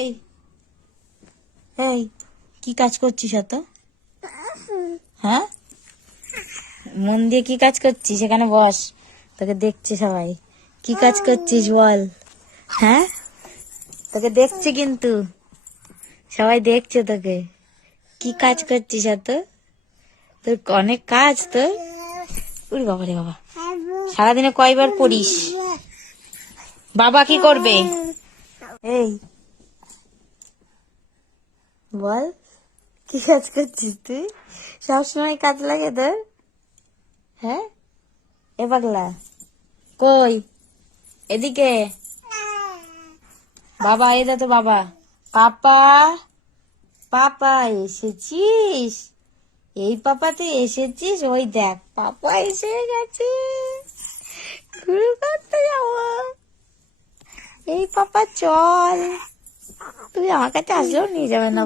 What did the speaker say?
এই এই কি কাজ করছিস এত? হ্যাঁ, মন দিয়ে কি কাজ করছিস? সেখানে বস, তোকে দেখছে সবাই। কি কাজ করছিস বল? হ্যাঁ, তোকে দেখছে কিন্তু, সবাই দেখছে তোকে। কি কাজ করছিস এত? তোর অনেক কাজ তোর। উরি বাবা রে বাবা, সারাদিনে কয়বার পড়িস? বাবা কি করবে? এই বল, কি কাজ করছিস তুই? সবসময় কাজ লাগে তোর? হ্যাঁ, এ পাগলা কই, এদিকে। বাবা, এই দা তো বাবা। পাপা, পাপা এসেছিস? এই পাপা তুই এসেছিস? ওই দেখ, পাপা এসে গেছে। ঘুরে করতে যাবো। এই পাপা চল, তুই আমার কাছে আসলেও নিয়ে যাবে না।